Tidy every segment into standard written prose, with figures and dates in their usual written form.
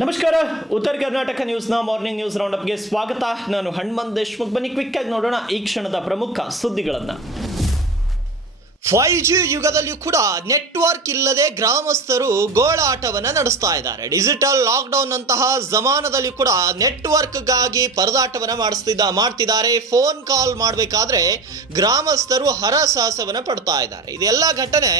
ನಮಸ್ಕಾರ. ಉತ್ತರ Karnataka ನ್ಯೂಸ್ನ morning news ರೌಂಡಪ್ಗೆ ಸ್ವಾಗತ. ನಾನು ಹನುಮಂತ್ ದೇಶ್ಮುಖ್. ಬನ್ನಿ ಕ್ವಿಕ್ ಆಗಿ ನೋಡೋಣ ಈ ಕ್ಷಣದ ಪ್ರಮುಖ ಸುದ್ದಿಗಳನ್ನು. 5G ಯುಗದಲ್ಲಿಯೂ ಕೂಡ ನೆಟ್ವರ್ಕ್ ಇಲ್ಲದೆ ಗ್ರಾಮಸ್ಥರು ಗೋಳಾಟವನ್ನು ನಡೆಸ್ತಾ ಇದ್ದಾರೆ. ಡಿಜಿಟಲ್ ಲಾಕ್ಡೌನ್ ಅಂತಹ ಜಮಾನದಲ್ಲಿ ಕೂಡ ನೆಟ್ವರ್ಕ್ಗಾಗಿ ಪರದಾಟವನ್ನು ಮಾಡ್ತಿದ್ದಾರೆ. ಫೋನ್ ಕಾಲ್ ಮಾಡಬೇಕಾದ್ರೆ ಗ್ರಾಮಸ್ಥರು ಹರಸಾಹಸವನ್ನು ಪಡ್ತಾ ಇದ್ದಾರೆ. ಇದೆಲ್ಲ ಘಟನೆ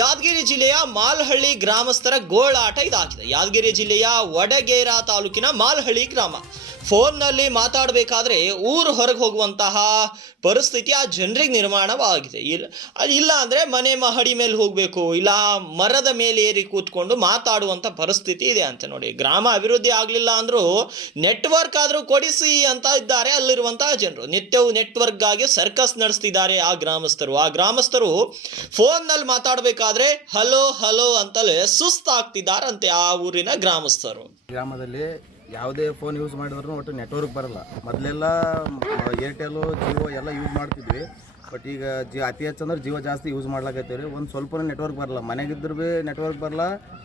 ಯಾದಗಿರಿ ಜಿಲ್ಲೆಯ ಮಾಲಹಳ್ಳಿ ಗ್ರಾಮಸ್ಥರ ಗೋಳಾಟ ಇದಾಗಿದೆ. ಯಾದಗಿರಿ ಜಿಲ್ಲೆಯ ವಡಗೇರಾ ತಾಲೂಕಿನ ಮಾಲಹಳ್ಳಿ ಗ್ರಾಮ. ಫೋನ್ನಲ್ಲಿ ಮಾತಾಡಬೇಕಾದ್ರೆ ಊರು ಹೊರಗೆ ಹೋಗುವಂತಹ ಪರಿಸ್ಥಿತಿ ಆ ಜನರಿಗೆ ನಿರ್ಮಾಣವಾಗಿದೆ. ಇಲ್ಲ ಅಂದರೆ ಮನೆ ಮಹಡಿ ಮೇಲೆ ಹೋಗಬೇಕು, ಇಲ್ಲ ಮರದ ಮೇಲೆ ಏರಿ ಕೂತ್ಕೊಂಡು ಮಾತಾಡುವಂಥ ಪರಿಸ್ಥಿತಿ ಇದೆ ಅಂತ ನೋಡಿ. ಗ್ರಾಮ ಅಭಿವೃದ್ಧಿ ಆಗಲಿಲ್ಲ ಅಂದರೂ ನೆಟ್ವರ್ಕ್ ಆದರೂ ಕೊಡಿಸಿ ಅಂತ ಇದ್ದಾರೆ ಅಲ್ಲಿರುವಂತಹ ಜನರು. ನಿತ್ಯವೂ ನೆಟ್ವರ್ಕ್ಗಾಗಿ ಸರ್ಕಸ್ ನಡೆಸ್ತಿದ್ದಾರೆ ಆ ಗ್ರಾಮಸ್ಥರು ಫೋನ್ನಲ್ಲಿ ಮಾತಾಡಬೇಕಾದ್ರೆ ಹಲೋ ಹಲೋ ಅಂತಲೇ ಸುಸ್ತಾಗ್ತಿದ್ದಾರಂತೆ ಆ ಊರಿನ ಗ್ರಾಮಸ್ಥರು. ಗ್ರಾಮದಲ್ಲಿ ಯಾವುದೇ ಫೋನ್ ಯೂಸ್ ಮಾಡಿದ್ರು ಒಟ್ಟು ನೆಟ್ವರ್ಕ್ ಬರಲ್ಲ. ಮೊದಲೆಲ್ಲ ಏರ್ಟೆಲ್ಲು ಜಿಯೋ ಎಲ್ಲ ಯೂಸ್ ಮಾಡ್ತಿದ್ವಿ. ಬಟ್ ಈಗ ಅತಿ ಹೆಚ್ಚು ಅಂದ್ರೆ ಜಿಯೋ ಜಾಸ್ತಿ ಯೂಸ್ ಮಾಡ್ಲಾಕತ್ತೀವಿ. ಒಂದು ಸ್ವಲ್ಪ ನೆಟ್ವರ್ಕ್ ಬರಲ್ಲ. ಮನೆಗಿದ್ರು ಭೀ ನೆಟ್ವರ್ಕ್ ಬರಲ್ಲ,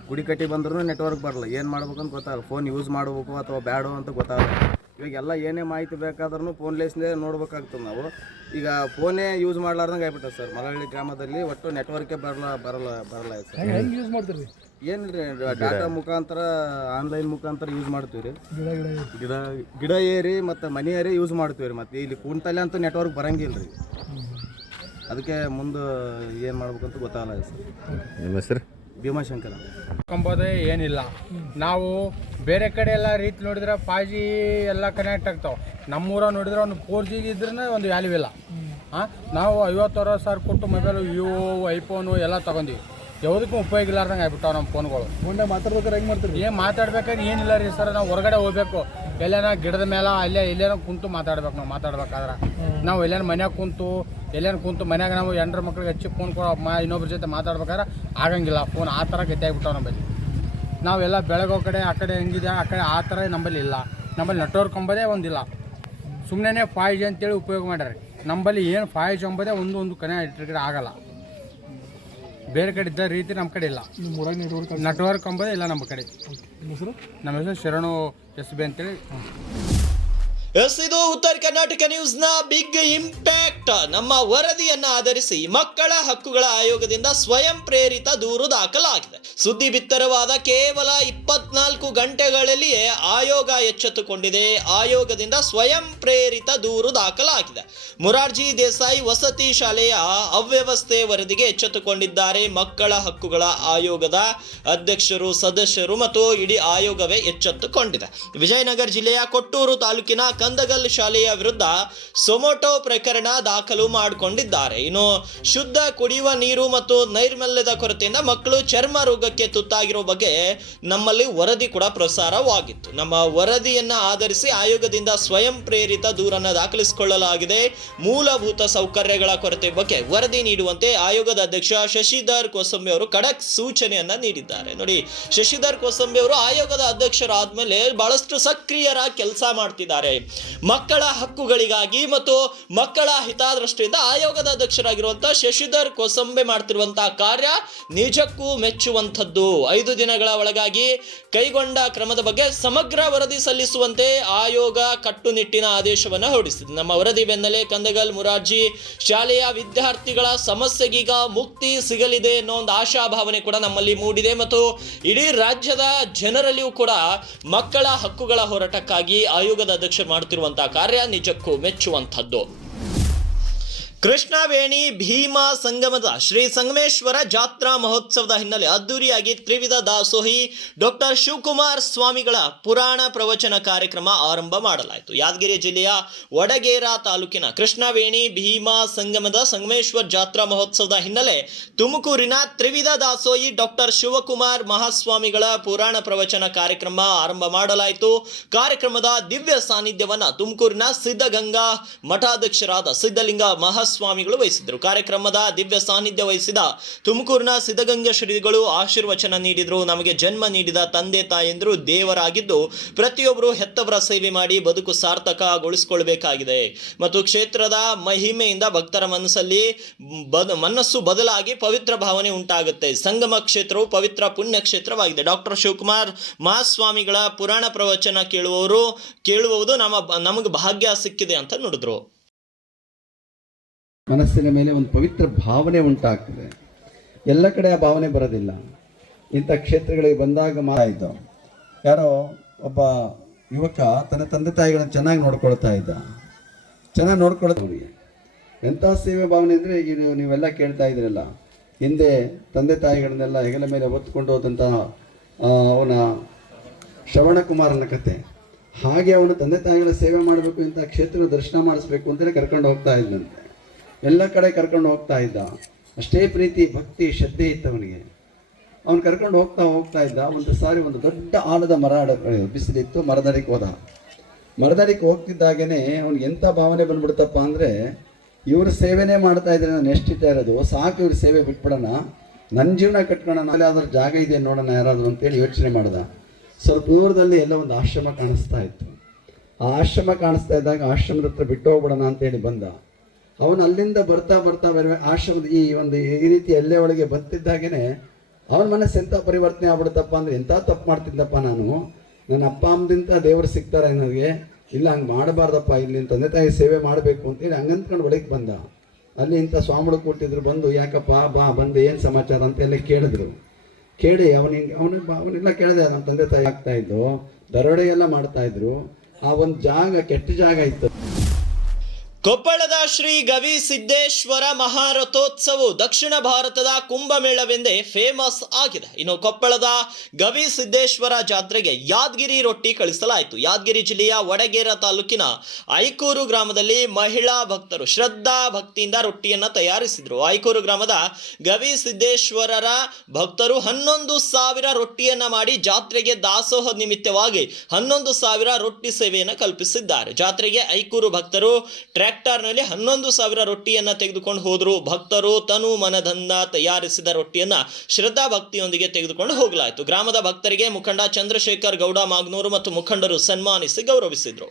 ಗುಡಿ ಕಟ್ಟಿ ಬಂದ್ರೂ ನೆಟ್ವರ್ಕ್ ಬರಲ್ಲ. ಏನು ಮಾಡ್ಬೇಕಂತ ಗೊತ್ತಾಗಲ್ಲ. ಫೋನ್ ಯೂಸ್ ಮಾಡಬೇಕು ಅಥವಾ ಬ್ಯಾಡೋ ಅಂತ ಗೊತ್ತಾಗಲ್ಲ. ಇವಾಗೆಲ್ಲ ಏನೇ ಮಾಹಿತಿ ಬೇಕಾದ್ರೂ ಫೋನ್ಲೇಸ್ನೇ ನೋಡ್ಬೇಕಾಗ್ತದೆ ನಾವು. ಈಗ ಫೋನೇ ಯೂಸ್ ಮಾಡ್ಲಾರ್ದಂಗೆ ಆಗ್ಬಿಟ್ಟೆ ಸರ್. ಮಲಹಳ್ಳಿ ಗ್ರಾಮದಲ್ಲಿ ಒಟ್ಟು ನೆಟ್ವರ್ಕೇ ಬರಲ್ಲ ಸರ್. ಹೆಂಗೆ ಯೂಸ್ ಮಾಡ್ತೀರಿ? ಏನಿಲ್ಲ, ಡಾಟಾ ಮುಖಾಂತರ ಆನ್ಲೈನ್ ಮುಖಾಂತರ ಯೂಸ್ ಮಾಡ್ತೀವಿ ರೀ. ಗಿಡ ಏರಿ ಮತ್ತು ಮನೆ ಏರಿ ಯೂಸ್ ಮಾಡ್ತೀವಿ ರೀ. ಮತ್ತು ಇಲ್ಲಿ ಕುಂತಲ್ಲಿ ಅಂತೂ ನೆಟ್ವರ್ಕ್ ಬರಂಗಿಲ್ಲ ರೀ. ಅದಕ್ಕೆ ಮುಂದೆ ಏನು ಮಾಡ್ಬೇಕಂತ ಗೊತ್ತಾಗಲ್ಲ ಸರ್. ನಿಮ್ಮ ಹೆಸರು? ಭೀಮಾಶಂಕರ. ಕಂಬೋದೇ ಏನಿಲ್ಲ. ನಾವು ಬೇರೆ ಕಡೆ ಎಲ್ಲ ರೀತಿ ನೋಡಿದ್ರೆ 5G ಎಲ್ಲ ಕನೆಕ್ಟ್ ಆಗ್ತಾವೆ. ನಮ್ಮೂರ ನೋಡಿದ್ರೆ ಒಂದು 4G ಇದ್ರೂ ಒಂದು ವ್ಯಾಲ್ಯೂ ಇಲ್ಲ. ನಾವು 50,000 ಕೊಟ್ಟು ಮೊಬೈಲು ವಿವೋ ಐಫೋನು ಎಲ್ಲ ತೊಗೊಂಡಿವಿ. ಯಾವುದಕ್ಕೂ ಉಪಯೋಗ ಇಲ್ಲಾರ್ದಂಗೆ ಆಗ್ಬಿಟ್ಟಾವ ನಮ್ಮ ಫೋನ್ಗಳು. ಫೋನ್ನೇ ಮಾತಾಡ್ಬೇಕಾದ್ರೆ ಹೆಂಗೆ ಮಾಡ್ತೀರಿ? ಏನು ಮಾತಾಡ್ಬೇಕಾದ್ರೆ ಏನಿಲ್ಲ ರೀ ಸರ್. ನಾವು ಹೊರಗಡೆ ಹೋಗ್ಬೇಕು, ಎಲ್ಲೇನ ಗಿಡದ ಮೇಲೆ ಎಲ್ಲೇನೋ ಕುಂತು ಮಾತಾಡ್ಬೇಕು. ನಾವು ಮಾತಾಡ್ಬೇಕಾದ್ರೆ ನಾವು ಎಲ್ಲೇನ ಮನ್ಯಾಗ ಕುಂತು ಮನ್ಯಾಗ ನಾವು ಹೆಣ್ರ ಮಕ್ಳಿಗೆ ಹಚ್ಚಿ ಫೋನ್ ಇನ್ನೊಬ್ರ ಜೊತೆ ಮಾತಾಡ್ಬೇಕಾದ್ರೆ ಆಗಂಗಿಲ್ಲ. ಫೋನ್ ಆ ಥರ ಗಟ್ಟಿಯಾಗ್ಬಿಟ್ಟಾವ ನಂಬಲ್ಲಿ. ನಾವೆಲ್ಲ ಬೆಳಗೋ ಕಡೆ ಆ ಕಡೆ ಹೆಂಗಿದೆ ಆ ಕಡೆ ಆ ಥರ ನಂಬಲ್ಲಿ ಇಲ್ಲ. ನಂಬಲ್ಲಿ ನೆಟ್ವರ್ಕ್ ಅಂಬೋದೇ ಒಂದಿಲ್ಲ. ಸುಮ್ಮನೆ 5G ಅಂತೇಳಿ ಉಪಯೋಗ ಮಾಡ್ಯಾರ. ನಂಬಲ್ಲಿ ಏನು 5G ಅಂಬೋದೇ ಒಂದು ಕನೆಕ್ಟ್ ಆಗಲ್ಲ. ಬೇರೆ ಕಡೆ ಇದ್ದ ರೀತಿ ನಮ್ಮ ಕಡೆ ಇಲ್ಲ. ನೆಟ್ವರ್ಕ್ ಅಂಬೋದೇ ಇಲ್ಲ ನಮ್ಮ ಕಡೆ. ನಮ್ಮ ಹೆಸರು ಶರಣು SB ಅಂತೇಳಿ. ಇದು ಉತ್ತರ ಕರ್ನಾಟಕ ನ್ಯೂಸ್ನ ಬಿಗ್ ಇಂಪ್ಯಾಕ್ಟ್. ನಮ್ಮ ವರದಿಯನ್ನ ಆಧರಿಸಿ ಮಕ್ಕಳ ಹಕ್ಕುಗಳ ಆಯೋಗದಿಂದ ಸ್ವಯಂ ಪ್ರೇರಿತ ದೂರು ದಾಖಲಾಗಿದೆ. ಸುದ್ದಿ ಬಿತ್ತರವಾದ ಕೇವಲ 24 ಗಂಟೆಗಳಲ್ಲಿಯೇ ಆಯೋಗ ಎಚ್ಚೆತ್ತುಕೊಂಡಿದೆ. ಆಯೋಗದಿಂದ ಸ್ವಯಂ ಪ್ರೇರಿತ ದೂರು ದಾಖಲಾಗಿದೆ. ಮೊರಾರ್ಜಿ ದೇಸಾಯಿ ವಸತಿ ಶಾಲೆಯ ಅವ್ಯವಸ್ಥೆ ವರದಿಗೆ ಎಚ್ಚೆತ್ತುಕೊಂಡಿದ್ದಾರೆ ಮಕ್ಕಳ ಹಕ್ಕುಗಳ ಆಯೋಗದ ಅಧ್ಯಕ್ಷರು, ಸದಸ್ಯರು ಮತ್ತು ಇಡೀ ಆಯೋಗವೇ ಎಚ್ಚೆತ್ತುಕೊಂಡಿದೆ. ವಿಜಯನಗರ ಜಿಲ್ಲೆಯ ಕೊಟ್ಟೂರು ತಾಲೂಕಿನ ಕಂದಗಲ್ ಶಾಲೆಯ ವಿರುದ್ಧ ಸೊಮೋಟೋ ಪ್ರಕರಣ ದಾಖಲು ಮಾಡಿಕೊಂಡಿದ್ದಾರೆ. ಇನ್ನು ಶುದ್ಧ ಕುಡಿಯುವ ನೀರು ಮತ್ತು ನೈರ್ಮಲ್ಯದ ಕೊರತೆಯಿಂದ ಮಕ್ಕಳು ಚರ್ಮ ರೋಗಕ್ಕೆ ತುತ್ತಾಗಿರೋ ಬಗ್ಗೆ ನಮ್ಮಲ್ಲಿ ವರದಿ ಕೂಡ ಪ್ರಸಾರವಾಗಿತ್ತು. ನಮ್ಮ ವರದಿಯನ್ನ ಆಧರಿಸಿ ಆಯೋಗದಿಂದ ಸ್ವಯಂ ಪ್ರೇರಿತ ದೂರನ್ನು ದಾಖಲಿಸಿಕೊಳ್ಳಲಾಗಿದೆ. ಮೂಲಭೂತ ಸೌಕರ್ಯಗಳ ಕೊರತೆ ಬಗ್ಗೆ ವರದಿ ನೀಡುವಂತೆ ಆಯೋಗದ ಅಧ್ಯಕ್ಷ ಶಶಿಧರ್ ಕೋಸಂಬಿ ಅವರು ಖಡಕ್ ಸೂಚನೆಯನ್ನ ನೀಡಿದ್ದಾರೆ. ನೋಡಿ, ಶಶಿಧರ್ ಕೋಸಂಬಿ ಅವರು ಆಯೋಗದ ಅಧ್ಯಕ್ಷರಾದ್ಮೇಲೆ ಬಹಳಷ್ಟು ಸಕ್ರಿಯರಾಗಿ ಕೆಲಸ ಮಾಡ್ತಿದ್ದಾರೆ. ಮಕ್ಕಳ ಹಕ್ಕುಗಳಿಗಾಗಿ ಮತ್ತು ಮಕ್ಕಳ ಹಿತದೃಷ್ಟಿಯಿಂದ ಆಯೋಗದ ಅಧ್ಯಕ್ಷರಾಗಿರುವಂತಹ ಶಶಿಧರ್ ಕೋಸಂಬೆ ಮಾಡ್ತಿರುವಂತಹ ಕಾರ್ಯ ನಿಜಕ್ಕೂ ಮೆಚ್ಚುವಂಥದ್ದು. 5 ದಿನಗಳ ಒಳಗಾಗಿ ಕೈಗೊಂಡ ಕ್ರಮದ ಬಗ್ಗೆ ಸಮಗ್ರ ವರದಿ ಸಲ್ಲಿಸುವಂತೆ ಆಯೋಗ ಕಟ್ಟುನಿಟ್ಟಿನ ಆದೇಶವನ್ನು ಹೊರಡಿಸಿದೆ. ನಮ್ಮ ವರದಿ ಬೆನ್ನಲ್ಲೇ ಕಂದಗಲ್ ಮೊರಾರ್ಜಿ ಶಾಲೆಯ ವಿದ್ಯಾರ್ಥಿಗಳ ಸಮಸ್ಯೆಗೀಗ ಮುಕ್ತಿ ಸಿಗಲಿದೆ ಅನ್ನೋ ಒಂದು ಆಶಾಭಾವನೆ ಕೂಡ ನಮ್ಮಲ್ಲಿ ಮೂಡಿದೆ ಮತ್ತು ಇಡೀ ರಾಜ್ಯದ ಜನರಲ್ಲಿಯೂ ಕೂಡ ಮಕ್ಕಳ ಹಕ್ಕುಗಳ ಹೋರಾಟಕ್ಕಾಗಿ ಆಯೋಗದ ಅಧ್ಯಕ್ಷರು ಮಾಡುತ್ತಿರುವಂತಹ ಕಾರ್ಯ ನಿಜಕ್ಕೂ ಮೆಚ್ಚುವಂಥದ್ದು. ಕೃಷ್ಣವೇಣಿ ಭೀಮಾ ಸಂಗಮದ ಶ್ರೀ ಸಂಗಮೇಶ್ವರ ಜಾತ್ರಾ ಮಹೋತ್ಸವದ ಹಿನ್ನೆಲೆ ಅದ್ದೂರಿಯಾಗಿ ತ್ರಿವಿಧ ದಾಸೋಹಿ ಡಾಕ್ಟರ್ ಶಿವಕುಮಾರ್ ಸ್ವಾಮಿಗಳ ಪುರಾಣ ಪ್ರವಚನ ಕಾರ್ಯಕ್ರಮ ಆರಂಭ ಮಾಡಲಾಯಿತು. ಯಾದಗಿರಿ ಜಿಲ್ಲೆಯ ವಡಗೇರಾ ತಾಲೂಕಿನ ಕೃಷ್ಣವೇಣಿ ಭೀಮಾ ಸಂಗಮದ ಸಂಗಮೇಶ್ವರ ಜಾತ್ರಾ ಮಹೋತ್ಸವದ ಹಿನ್ನೆಲೆ ತುಮಕೂರಿನ ತ್ರಿವಿಧ ದಾಸೋಹಿ ಡಾಕ್ಟರ್ ಶಿವಕುಮಾರ್ ಮಹಾಸ್ವಾಮಿಗಳ ಪುರಾಣ ಪ್ರವಚನ ಕಾರ್ಯಕ್ರಮ ಆರಂಭ ಮಾಡಲಾಯಿತು. ಕಾರ್ಯಕ್ರಮದ ದಿವ್ಯ ಸಾನ್ನಿಧ್ಯವನ್ನ ತುಮಕೂರಿನ ಸಿದ್ಧಗಂಗಾ ಮಠಾಧ್ಯಕ್ಷರಾದ ಸಿದ್ಧಲಿಂಗ ಮಹಾ ಮಹಾಸ್ವಾಮಿಗಳು ವಹಿಸಿದ್ರು. ಕಾರ್ಯಕ್ರಮದ ದಿವ್ಯ ಸಾನ್ನಿಧ್ಯ ವಹಿಸಿದ ತುಮಕೂರಿನ ಸಿದ್ಧಗಂಗಾ ಶ್ರೀಗಳು ಆಶೀರ್ವಚನ ನೀಡಿದ್ರು. ನಮಗೆ ಜನ್ಮ ನೀಡಿದ ತಂದೆ ತಾಯಂದಿರು ದೇವರಾಗಿದ್ದು ಪ್ರತಿಯೊಬ್ಬರು ಹೆತ್ತವರ ಸೇವೆ ಮಾಡಿ ಬದುಕು ಸಾರ್ಥಕಗೊಳಿಸಿಕೊಳ್ಳಬೇಕಾಗಿದೆ ಮತ್ತು ಕ್ಷೇತ್ರದ ಮಹಿಮೆಯಿಂದ ಭಕ್ತರ ಮನಸ್ಸು ಬದಲಾಗಿ ಪವಿತ್ರ ಭಾವನೆ ಉಂಟಾಗುತ್ತೆ. ಸಂಗಮ ಕ್ಷೇತ್ರವು ಪವಿತ್ರ ಪುಣ್ಯ ಕ್ಷೇತ್ರವಾಗಿದೆ. ಡಾಕ್ಟರ್ ಶಿವಕುಮಾರ್ ಮಹಾಸ್ವಾಮಿಗಳ ಪುರಾಣ ಪ್ರವಚನ ಕೇಳುವುದು ನಮಗೆ ಭಾಗ್ಯ ಸಿಕ್ಕಿದೆ ಅಂತ ನುಡಿದ್ರು. ಮನಸ್ಸಿನ ಮೇಲೆ ಒಂದು ಪವಿತ್ರ ಭಾವನೆ ಉಂಟಾಗ್ತದೆ. ಎಲ್ಲ ಕಡೆ ಆ ಭಾವನೆ ಬರೋದಿಲ್ಲ. ಇಂಥ ಕ್ಷೇತ್ರಗಳಿಗೆ ಬಂದಾಗ ಮಾತಾಯಿತು, ಯಾರೋ ಒಬ್ಬ ಯುವಕ ತನ್ನ ತಂದೆ ತಾಯಿಗಳನ್ನು ಚೆನ್ನಾಗಿ ನೋಡ್ಕೊಳ್ತಾ ಇದ್ದ. ಚೆನ್ನಾಗಿ ನೋಡ್ಕೊಳ್ತವನಿಗೆ ಎಂಥ ಸೇವೆ ಭಾವನೆ ಅಂದರೆ, ಇದು ನೀವೆಲ್ಲ ಕೇಳ್ತಾ ಇದ್ದೀರಲ್ಲ, ಹಿಂದೆ ತಂದೆ ತಾಯಿಗಳನ್ನೆಲ್ಲ ಹೆಗಲ ಮೇಲೆ ಹೊತ್ಕೊಂಡು ಹೋದಂಥ ಅವನ ಶ್ರವಣಕುಮಾರನ ಕತೆ. ಹಾಗೆ ಅವನು ತಂದೆ ತಾಯಿಗಳ ಸೇವೆ ಮಾಡಬೇಕು, ಇಂಥ ಕ್ಷೇತ್ರದ ದರ್ಶನ ಮಾಡಿಸ್ಬೇಕು ಅಂತೇಳಿ ಕರ್ಕೊಂಡು ಹೋಗ್ತಾ ಇದ್ದಂತೆ. ಎಲ್ಲ ಕಡೆ ಕರ್ಕೊಂಡು ಹೋಗ್ತಾ ಇದ್ದ. ಅಷ್ಟೇ ಪ್ರೀತಿ, ಭಕ್ತಿ, ಶ್ರದ್ಧೆ ಇತ್ತು ಅವನಿಗೆ. ಅವ್ನು ಕರ್ಕೊಂಡು ಹೋಗ್ತಾ ಇದ್ದ. ಒಂದು ಸಾರಿ ಒಂದು ದೊಡ್ಡ ಆಲದ ಮರ ಬಿಸಿಲಿತ್ತು, ಮರದಡಿಗೆ ಹೋದ. ಮರದಡಿಗೆ ಹೋಗ್ತಿದ್ದಾಗೇ ಅವ್ನಿಗೆ ಎಂಥ ಭಾವನೆ ಬಂದ್ಬಿಡ್ತಪ್ಪ ಅಂದರೆ, ಇವ್ರ ಸೇವೆನೇ ಮಾಡ್ತಾ ಇದ್ರೆ ನಾನು ಎಷ್ಟಿತಾ ಇರೋದು, ಸಾಕು ಇವ್ರ ಸೇವೆ ಬಿಟ್ಬಿಡೋಣ, ನನ್ನ ಜೀವನ ಕಟ್ಕೊಳ್ಳೋಣ, ಯಾವ್ದಾದ್ರು ಜಾಗ ಇದೆ ನೋಡೋಣ ಯಾರಾದರೂ ಅಂತೇಳಿ ಯೋಚನೆ ಮಾಡ್ದ. ಸ್ವಲ್ಪ ದೂರದಲ್ಲಿ ಎಲ್ಲ ಒಂದು ಆಶ್ರಮ ಕಾಣಿಸ್ತಾ ಇತ್ತು. ಆ ಆಶ್ರಮ ಕಾಣಿಸ್ತಾ ಇದ್ದಾಗ ಆಶ್ರಮದ ಹತ್ರ ಬಿಟ್ಟು ಹೋಗ್ಬಿಡೋಣ ಅಂತೇಳಿ ಬಂದ. ಅವನು ಅಲ್ಲಿಂದ ಬರ್ತಾ ಆಶ್ರಮದ ಈ ರೀತಿ ಎಲ್ಲೆ ಒಳಗೆ ಬಂತಿದ್ದಾಗೇ ಅವನ ಮನಸ್ಸು ಎಂಥ ಪರಿವರ್ತನೆ ಆಗ್ಬಿಡುತ್ತಪ್ಪ ಅಂದರೆ, ಎಂಥ ತಪ್ಪು ಮಾಡ್ತಿದ್ದಪ್ಪ ನಾನು, ನನ್ನ ಅಪ್ಪ ಅಮ್ಮದಿಂದ ದೇವರು ಸಿಗ್ತಾರೆ ನನಗೆ, ಇಲ್ಲ ಹಂಗೆ ಮಾಡಬಾರ್ದಪ್ಪ, ಇಲ್ಲಿ ತಂದೆ ತಾಯಿ ಸೇವೆ ಮಾಡಬೇಕು ಅಂತೇಳಿ ಹಂಗಂತ್ಕೊಂಡು ಒಳಗೆ ಬಂದ. ಅಲ್ಲಿ ಇಂಥ ಸ್ವಾಮಿಗಳು ಕೊಟ್ಟಿದ್ರು. ಬಂದು ಯಾಕಪ್ಪ ಬಂದು ಏನು ಸಮಾಚಾರ ಅಂತೆಲ್ಲ ಕೇಳಿದ್ರು. ಕೇಳಿ ಅವನೆಲ್ಲ ಕೇಳಿದೆ, ನಮ್ಮ ತಂದೆ ತಾಯಿ ಆಗ್ತಾಯಿದ್ದು, ದರೋಡೆ ಎಲ್ಲ ಮಾಡ್ತಾಯಿದ್ರು. ಆ ಒಂದು ಜಾಗ ಕೆಟ್ಟ ಜಾಗ ಇತ್ತು. ಕೊಪ್ಪಳದ ಶ್ರೀ ಗವಿಸಿದ್ದೇಶ್ವರ ಮಹಾರಥೋತ್ಸವವು ದಕ್ಷಿಣ ಭಾರತದ ಕುಂಭಮೇಳವೆಂದೇ ಫೇಮಸ್ ಆಗಿದೆ. ಇನ್ನು ಕೊಪ್ಪಳದ ಗವಿಸಿದ್ದೇಶ್ವರ ಜಾತ್ರೆಗೆ ಯಾದಗಿರಿ ರೊಟ್ಟಿ ಕಳಿಸಲಾಯಿತು. ಯಾದಗಿರಿ ಜಿಲ್ಲೆಯ ವಡಗೇರ ತಾಲೂಕಿನ ಐಕೂರು ಗ್ರಾಮದಲ್ಲಿ ಮಹಿಳಾ ಭಕ್ತರು ಶ್ರದ್ಧಾ ಭಕ್ತಿಯಿಂದ ರೊಟ್ಟಿಯನ್ನು ತಯಾರಿಸಿದರು. ಐಕೂರು ಗ್ರಾಮದ ಗವಿಸಿದ್ದೇಶ್ವರರ ಭಕ್ತರು 11,000 ರೊಟ್ಟಿಯನ್ನು ಮಾಡಿ ಜಾತ್ರೆಗೆ ದಾಸೋಹ ನಿಮಿತ್ತವಾಗಿ 11,000 ರೊಟ್ಟಿ ಸೇವೆಯನ್ನು ಕಲ್ಪಿಸಿದ್ದಾರೆ. ಜಾತ್ರೆಗೆ ಐಕೂರು ಭಕ್ತರು ಟ್ರ್ಯಾಕ್ಟರ್ನಲ್ಲಿ 11,000 ರೊಟ್ಟಿಯನ್ನು ತೆಗೆದುಕೊಂಡು ಹೋದರು. ಭಕ್ತರು ತನು ಮನದಿಂದ ತಯಾರಿಸಿದ ರೊಟ್ಟಿಯನ್ನು ಶ್ರದ್ಧಾ ಭಕ್ತಿಯೊಂದಿಗೆ ತೆಗೆದುಕೊಂಡು ಹೋಗಲಾಯಿತು. ಗ್ರಾಮದ ಭಕ್ತರಿಗೆ ಮುಖಂಡ ಚಂದ್ರಶೇಖರ್ ಗೌಡ ಮಾಗ್ನೂರು ಮತ್ತು ಮುಖಂಡರು ಸನ್ಮಾನಿಸಿ ಗೌರವಿಸಿದರು.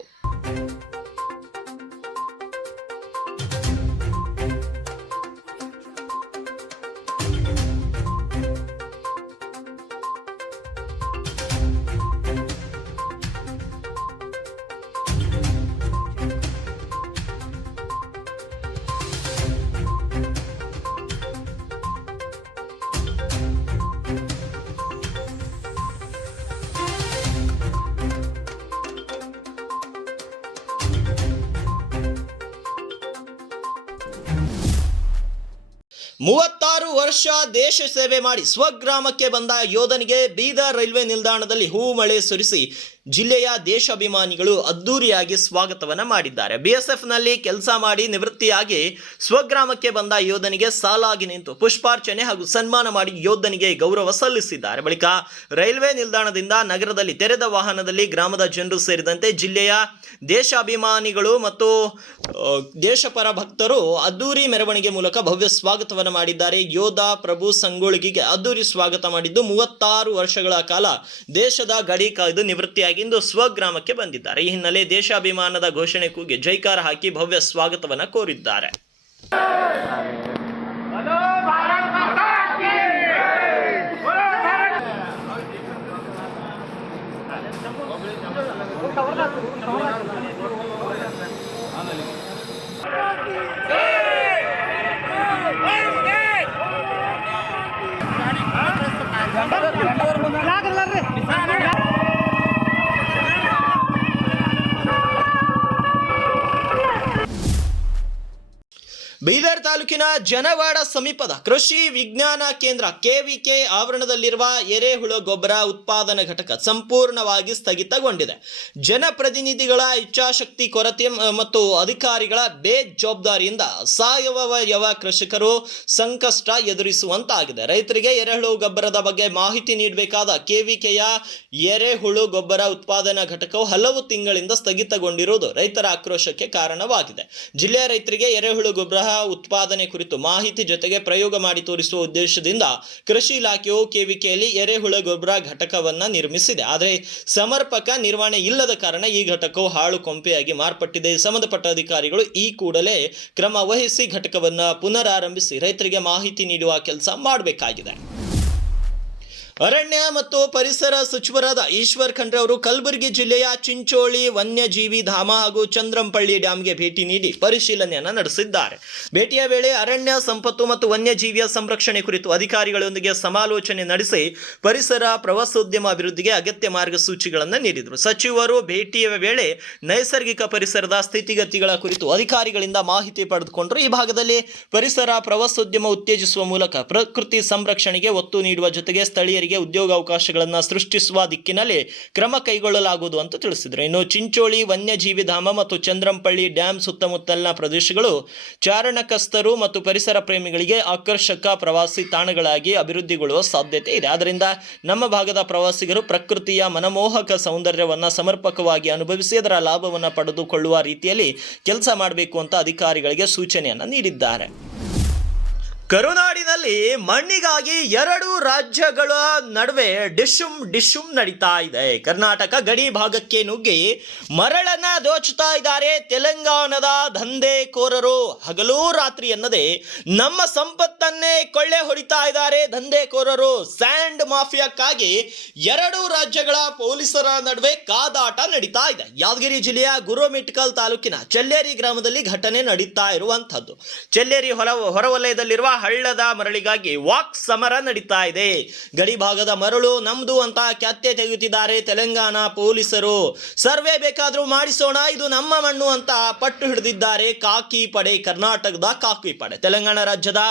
ಮೂವತ್ತಾರು ವರ್ಷ ದೇಶ ಸೇವೆ ಮಾಡಿ ಸ್ವಗ್ರಾಮಕ್ಕೆ ಬಂದ ಯೋಧನಿಗೆ ಬೀದರ್ ರೈಲ್ವೆ ನಿಲ್ದಾಣದಲ್ಲಿ ಹೂ ಮಳೆ ಸುರಿಸಿ ಜಿಲ್ಲೆಯ ದೇಶಾಭಿಮಾನಿಗಳು ಅದ್ದೂರಿಯಾಗಿ ಸ್ವಾಗತವನ್ನ ಮಾಡಿದ್ದಾರೆ. ಬಿಎಸ್ಎಫ್ನಲ್ಲಿ ಕೆಲಸ ಮಾಡಿ ನಿವೃತ್ತಿಯಾಗಿ ಸ್ವಗ್ರಾಮಕ್ಕೆ ಬಂದ ಯೋಧನಿಗೆ ಸಾಲಾಗಿ ನಿಂತು ಪುಷ್ಪಾರ್ಚನೆ ಹಾಗೂ ಸನ್ಮಾನ ಮಾಡಿ ಯೋಧನಿಗೆ ಗೌರವ ಸಲ್ಲಿಸಿದ್ದಾರೆ. ಬಳಿಕ ರೈಲ್ವೆ ನಿಲ್ದಾಣದಿಂದ ನಗರದಲ್ಲಿ ತೆರೆದ ವಾಹನದಲ್ಲಿ ಗ್ರಾಮದ ಜನರು ಸೇರಿದಂತೆ ಜಿಲ್ಲೆಯ ದೇಶಾಭಿಮಾನಿಗಳು ಮತ್ತು ದೇಶಪರ ಭಕ್ತರು ಅದ್ದೂರಿ ಮೆರವಣಿಗೆ ಮೂಲಕ ಭವ್ಯ ಸ್ವಾಗತವನ್ನು ಮಾಡಿದ್ದಾರೆ. ಯೋಧ ಪ್ರಭು ಸಂಗೊಳ್ಳಿಗೆ ಅದ್ದೂರಿ ಸ್ವಾಗತ ಮಾಡಿದ್ದು 36 ವರ್ಷಗಳ ಕಾಲ ದೇಶದ ಗಡಿ ಕಾಯ್ದು ನಿವೃತ್ತಿಯಾಗಿ ಇಂದು ಸ್ವಗ್ರಾಮಕ್ಕೆ ಬಂದಿದ್ದಾರೆ. ಈ ಹಿನ್ನೆಲೆ ದೇಶಾಭಿಮಾನದ ಘೋಷಣೆ ಕೂಗಿ ಜೈಕಾರ ಹಾಕಿ ಭವ್ಯ ಸ್ವಾಗತವನ್ನು ಕೋರಿದ್ದಾರೆ. ಬೀದರ್ ತಾಲೂಕಿನ ಜನವಾಡ ಸಮೀಪದ ಕೃಷಿ ವಿಜ್ಞಾನ ಕೇಂದ್ರ KVK ಆವರಣದಲ್ಲಿರುವ ಎರೆಹುಳು ಗೊಬ್ಬರ ಉತ್ಪಾದನಾ ಘಟಕ ಸಂಪೂರ್ಣವಾಗಿ ಸ್ಥಗಿತಗೊಂಡಿದೆ. ಜನಪ್ರತಿನಿಧಿಗಳ ಇಚ್ಛಾಶಕ್ತಿ ಕೊರತೆ ಮತ್ತು ಅಧಿಕಾರಿಗಳ ಬೇಜವಾಬ್ದಾರಿಯಿಂದ ಸಾವಯವ ಕೃಷಿಕರು ಸಂಕಷ್ಟ ಎದುರಿಸುವಂತಾಗಿದೆ. ರೈತರಿಗೆ ಎರೆಹುಳು ಗೊಬ್ಬರದ ಬಗ್ಗೆ ಮಾಹಿತಿ ನೀಡಬೇಕಾದ KVKಯ ಎರೆಹುಳು ಗೊಬ್ಬರ ಉತ್ಪಾದನಾ ಘಟಕವು ಹಲವು ತಿಂಗಳಿಂದ ಸ್ಥಗಿತಗೊಂಡಿರುವುದು ರೈತರ ಆಕ್ರೋಶಕ್ಕೆ ಕಾರಣವಾಗಿದೆ. ಜಿಲ್ಲೆಯ ರೈತರಿಗೆ ಎರೆಹುಳು ಗೊಬ್ಬರ ಉತ್ಪಾದನೆ ಕುರಿತು ಮಾಹಿತಿ ಜೊತೆಗೆ ಪ್ರಯೋಗ ಮಾಡಿ ತೋರಿಸುವ ಉದ್ದೇಶದಿಂದ ಕೃಷಿ ಇಲಾಖೆಯು ಕೆವಿಕೆಯಲ್ಲಿ ಎರೆಹುಳ ಗೊಬ್ಬರ ಘಟಕವನ್ನು ನಿರ್ಮಿಸಿದೆ. ಆದರೆ ಸಮರ್ಪಕ ನಿರ್ವಹಣೆ ಇಲ್ಲದ ಕಾರಣ ಈ ಘಟಕವು ಹಾಳು ಕೊಂಪೆಯಾಗಿ ಮಾರ್ಪಟ್ಟಿದೆ. ಸಂಬಂಧಪಟ್ಟ ಅಧಿಕಾರಿಗಳು ಈ ಕೂಡಲೇ ಕ್ರಮ ವಹಿಸಿ ಘಟಕವನ್ನು ಪುನರಾರಂಭಿಸಿ ರೈತರಿಗೆ ಮಾಹಿತಿ ನೀಡುವ ಕೆಲಸ ಮಾಡಬೇಕಾಗಿದೆ. ಅರಣ್ಯ ಮತ್ತು ಪರಿಸರ ಸಚಿವರಾದ ಈಶ್ವರ್ ಖಂಡ್ರೆ ಅವರು ಕಲಬುರಗಿ ಜಿಲ್ಲೆಯ ಚಿಂಚೋಳಿ ವನ್ಯಜೀವಿ ಧಾಮ ಹಾಗೂ ಚಂದ್ರಂಪಳ್ಳಿ ಡ್ಯಾಂಗೆ ಭೇಟಿ ನೀಡಿ ಪರಿಶೀಲನೆಯನ್ನು ನಡೆಸಿದ್ದಾರೆ. ಭೇಟಿಯ ವೇಳೆ ಅರಣ್ಯ ಸಂಪತ್ತು ಮತ್ತು ವನ್ಯಜೀವಿಯ ಸಂರಕ್ಷಣೆ ಕುರಿತು ಅಧಿಕಾರಿಗಳೊಂದಿಗೆ ಸಮಾಲೋಚನೆ ನಡೆಸಿ ಪರಿಸರ ಪ್ರವಾಸೋದ್ಯಮ ಅಭಿವೃದ್ಧಿಗೆ ಅಗತ್ಯ ಮಾರ್ಗಸೂಚಿಗಳನ್ನು ನೀಡಿದರು. ಸಚಿವರು ಭೇಟಿಯ ವೇಳೆ ನೈಸರ್ಗಿಕ ಪರಿಸರದ ಸ್ಥಿತಿಗತಿಗಳ ಕುರಿತು ಅಧಿಕಾರಿಗಳಿಂದ ಮಾಹಿತಿ ಪಡೆದುಕೊಂಡರು. ಈ ಭಾಗದಲ್ಲಿ ಪರಿಸರ ಪ್ರವಾಸೋದ್ಯಮ ಉತ್ತೇಜಿಸುವ ಮೂಲಕ ಪ್ರಕೃತಿ ಸಂರಕ್ಷಣೆಗೆ ಒತ್ತು ನೀಡುವ ಜೊತೆಗೆ ಸ್ಥಳೀಯರಿಗೆ ಉದ್ಯೋಗಾವಕಾಶಗಳನ್ನು ಸೃಷ್ಟಿಸುವ ದಿಕ್ಕಿನಲ್ಲಿ ಕ್ರಮ ಕೈಗೊಳ್ಳಲಾಗುವುದು ಅಂತ ತಿಳಿಸಿದರು. ಇನ್ನು ಚಿಂಚೋಳಿ ವನ್ಯಜೀವಿ ಧಾಮ ಮತ್ತು ಚಂದ್ರಂಪಳ್ಳಿ ಡ್ಯಾಂ ಸುತ್ತಮುತ್ತಲಿನ ಪ್ರದೇಶಗಳು ಚಾರಣಕಸ್ತರು ಮತ್ತು ಪರಿಸರ ಪ್ರೇಮಿಗಳಿಗೆ ಆಕರ್ಷಕ ಪ್ರವಾಸಿ ತಾಣಗಳಾಗಿ ಅಭಿವೃದ್ಧಿಗೊಳ್ಳುವ ಸಾಧ್ಯತೆ ಇದೆ. ಆದ್ದರಿಂದ ನಮ್ಮ ಭಾಗದ ಪ್ರವಾಸಿಗರು ಪ್ರಕೃತಿಯ ಮನಮೋಹಕ ಸೌಂದರ್ಯವನ್ನು ಸಮರ್ಪಕವಾಗಿ ಅನುಭವಿಸಿ ಅದರ ಲಾಭವನ್ನು ಪಡೆದುಕೊಳ್ಳುವ ರೀತಿಯಲ್ಲಿ ಕೆಲಸ ಮಾಡಬೇಕು ಅಂತ ಅಧಿಕಾರಿಗಳಿಗೆ ಸೂಚನೆಯನ್ನು ನೀಡಿದ್ದಾರೆ. ಕರುನಾಡಿನಲ್ಲಿ ಮಣ್ಣಿಗಾಗಿ 2 ರಾಜ್ಯಗಳ ನಡುವೆ ಡಿಶುಮ್ ನಡೀತಾ ಇದೆ. ಕರ್ನಾಟಕ ಗಡಿ ಭಾಗಕ್ಕೆ ನುಗ್ಗಿ ಮರಳನ್ನ ದೋಚುತ್ತಾ ಇದ್ದಾರೆ ತೆಲಂಗಾಣದ ದಂಧೆಕೋರರು. ಹಗಲು ರಾತ್ರಿ ಎನ್ನದೆ ನಮ್ಮ ಸಂಪತ್ತನ್ನೇ ಕೊಳ್ಳೆ ಹೊಡಿತಾ ಇದ್ದಾರೆ ದಂಧೆಕೋರರು. ಸ್ಯಾಂಡ್ ಮಾಫಿಯಾಕ್ಕಾಗಿ 2 ರಾಜ್ಯಗಳ ಪೊಲೀಸರ ನಡುವೆ ಕಾದಾಟ ನಡೀತಾ ಇದೆ. ಯಾದಗಿರಿ ಜಿಲ್ಲೆಯ ಗುರುಮಿಟ್ಕಲ್ ತಾಲೂಕಿನ ಚೆಲ್ಲೇರಿ ಗ್ರಾಮದಲ್ಲಿ ಘಟನೆ ನಡೀತಾ ಇರುವಂತದ್ದು. ಚೆಲ್ಲೇರಿ ಹೊರವಲಯದಲ್ಲಿರುವ ಹಳ್ಳದ ಮರಳಿಗಾಗಿ ವಾಕ್ ಸಮರ ನಡೀತಾ ಇದೆ. ಗಡಿ ಭಾಗದ ಮರಳು ನಮ್ದು ಅಂತ ಕ್ಯಾತೆ ತೆಗೆಯುತ್ತಿದ್ದಾರೆ ತೆಲಂಗಾಣ ಪೊಲೀಸರು. ಸರ್ವೆ ಬೇಕಾದ್ರೂ ಮಾಡಿಸೋಣ, ಇದು ನಮ್ಮ ಮಣ್ಣು ಅಂತ ಪಟ್ಟು ಹಿಡಿದಿದ್ದಾರೆ ಕಾಕಿ ಪಡೆ, ಕರ್ನಾಟಕದ ಕಾಕಿ ಪಡೆ. ತೆಲಂಗಾಣ ರಾಜ್ಯದ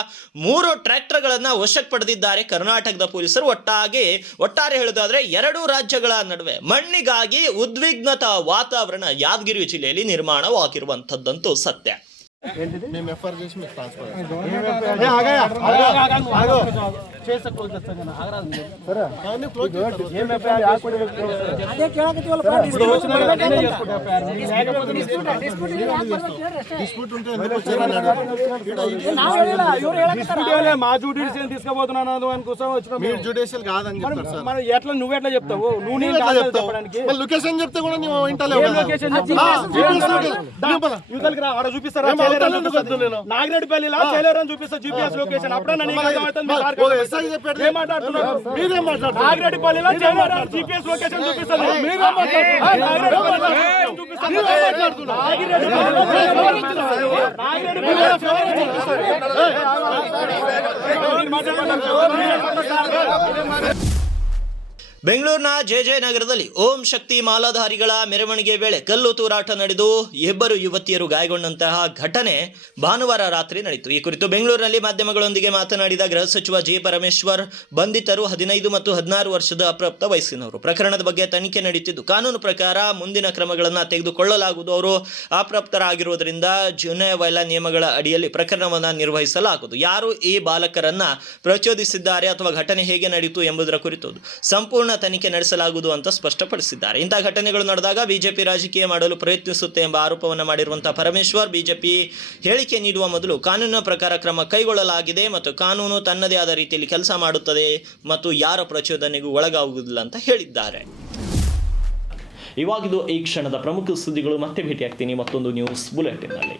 3 ಟ್ರ್ಯಾಕ್ಟರ್ಗಳನ್ನು ವಶಕ್ಕೆ ಪಡೆದಿದ್ದಾರೆ ಕರ್ನಾಟಕದ ಪೊಲೀಸರು. ಒಟ್ಟಾರೆ ಹೇಳುವುದಾದ್ರೆ 2 ರಾಜ್ಯಗಳ ನಡುವೆ ಮಣ್ಣಿಗಾಗಿ ಉದ್ವಿಗ್ನತಾ ವಾತಾವರಣ ಯಾದಗಿರಿ ಜಿಲ್ಲೆಯಲ್ಲಿ ನಿರ್ಮಾಣವಾಗಿರುವಂತದ್ದಂತೂ ಸತ್ಯ. తీసుకోబోతున్నాను ఎట్లా నువ్వెట్లా చెప్తావు? నువ్వు లొకేషన్ చెప్తే కూడా నువ్వు ఆడ చూపిస్తారా? నాగిరెడ్డిపల్లిలో చేయలేరని చూపిస్తా జీపీఎస్ లొకేషన్. అప్పుడే నాగిరెడ్డిపల్లిలో చేయలేరని జీపీఎస్ లొకేషన్ చూపిస్తుంది. ಬೆಂಗಳೂರಿನ ಜೆ ನಗರದಲ್ಲಿ ಓಂ ಶಕ್ತಿ ಮಾಲಾಧಾರಿಗಳ ಮೆರವಣಿಗೆ ವೇಳೆ ಕಲ್ಲು ತೂರಾಟ ನಡೆದು 2 ಯುವತಿಯರು ಗಾಯಗೊಂಡಂತಹ ಘಟನೆ ಭಾನುವಾರ ರಾತ್ರಿ ನಡೆಯಿತು. ಈ ಕುರಿತು ಬೆಂಗಳೂರಿನಲ್ಲಿ ಮಾಧ್ಯಮಗಳೊಂದಿಗೆ ಮಾತನಾಡಿದ ಗೃಹ ಸಚಿವ ಜಿ ಪರಮೇಶ್ವರ್, ಬಂಧಿತರು 15 ಮತ್ತು 16 ವರ್ಷದ ಅಪ್ರಾಪ್ತ ವಯಸ್ಸಿನವರು. ಪ್ರಕರಣದ ಬಗ್ಗೆ ತನಿಖೆ ನಡೆಯುತ್ತಿದ್ದು ಕಾನೂನು ಪ್ರಕಾರ ಮುಂದಿನ ಕ್ರಮಗಳನ್ನು ತೆಗೆದುಕೊಳ್ಳಲಾಗುವುದು. ಅವರು ಅಪ್ರಾಪ್ತರಾಗಿರುವುದರಿಂದ ಜುನೆವೈಲ ನಿಯಮಗಳ ಅಡಿಯಲ್ಲಿ ಪ್ರಕರಣವನ್ನು ನಿರ್ವಹಿಸಲಾಗುವುದು. ಯಾರು ಈ ಬಾಲಕರನ್ನ ಪ್ರಚೋದಿಸಿದ್ದಾರೆ ಅಥವಾ ಘಟನೆ ಹೇಗೆ ನಡೆಯಿತು ಎಂಬುದರ ಕುರಿತು ಸಂಪೂರ್ಣ ತನಿಖೆ ನಡೆಸಲಾಗುವುದು ಅಂತ ಸ್ಪಷ್ಟಪಡಿಸಿದ್ದಾರೆ. ಇಂತಹ ಘಟನೆಗಳು ನಡೆದಾಗ ಬಿಜೆಪಿ ರಾಜಕೀಯ ಮಾಡಲು ಪ್ರಯತ್ನಿಸುತ್ತೆ ಎಂಬ ಆರೋಪವನ್ನು ಮಾಡಿರುವಂತಹ ಪರಮೇಶ್ವರ್, ಬಿಜೆಪಿ ಹೇಳಿಕೆ ನೀಡುವ ಮೊದಲು ಕಾನೂನಿನ ಪ್ರಕಾರ ಕ್ರಮ ಕೈಗೊಳ್ಳಲಾಗಿದೆ ಮತ್ತು ಕಾನೂನು ತನ್ನದೇ ಆದ ರೀತಿಯಲ್ಲಿ ಕೆಲಸ ಮಾಡುತ್ತದೆ ಮತ್ತು ಯಾರ ಪ್ರಚೋದನೆಗೂ ಒಳಗಾಗುವುದಿಲ್ಲ ಅಂತ ಹೇಳಿದ್ದಾರೆ. ಇವಾಗಿದು ಈ ಕ್ಷಣದ ಪ್ರಮುಖ ಸುದ್ದಿಗಳು. ಮತ್ತೆ ಭೇಟಿಯಾಗ್ತೀನಿ ಮತ್ತೊಂದು ನ್ಯೂಸ್ ಬುಲೆಟಿನ್ನಲ್ಲಿ.